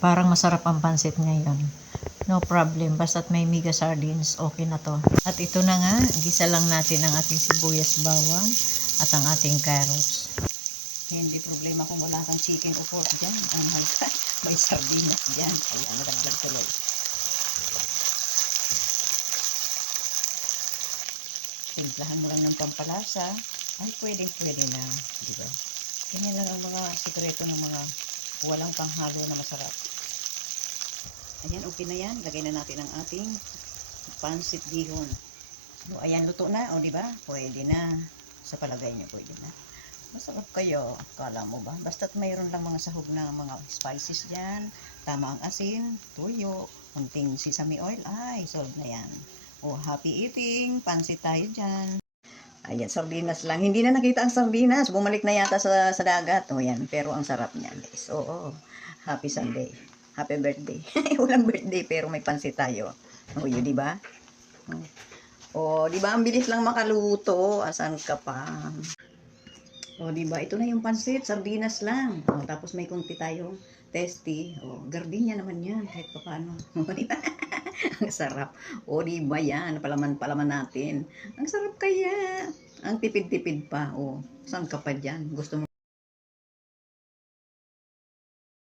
Parang masarap ang pansit ngayon. No problem, basta't may mega sardines, okay na to. At ito na nga, gisa lang natin ang ating sibuyas bawang at ang ating carrots. Hindi problema kung wala kang chicken o pork dyan. Ang halka, may sardinas dyan. Kaya nalagdag tuloy. Timplahan mo lang ng pampalasa. Ay, pwede na. Diba? Ganyan lang ang mga sikreto ng mga walang panghalo na masarap. Ayan, okay na yan. Lagay na natin ang ating pansit bihon. So, ayan, luto na. O, diba? Pwede na. Sa palagay nyo, pwede na. Masarap kayo. Kala mo ba? Basta't mayroon lang mga sahog na mga spices dyan. Tama ang asin, tuyo, kunting sesame oil. Ay, solve na yan. O, happy eating. Pansit tayo dyan. Ayan, sardinas lang. Hindi na nakita ang sardinas. Bumalik na yata sa dagat. O, yan. Pero ang sarap niya, guys. Oo. Happy Sunday. Happy birthday. Walang birthday, pero may pansit tayo. O, yun, di ba? O, di ba? Ang bilis lang makaluto. Asan ka pa? O, di ba? Ito na yung pansit. Sardinas lang. O, tapos may kunti tayong testy. O, gardenia naman yan. Kahit pa paano. O, di ba? Ang sarap. O, di ba yan? Palaman natin. Ang sarap kaya. Ang tipid-tipid pa. O, saan ka pa dyan? Gusto mo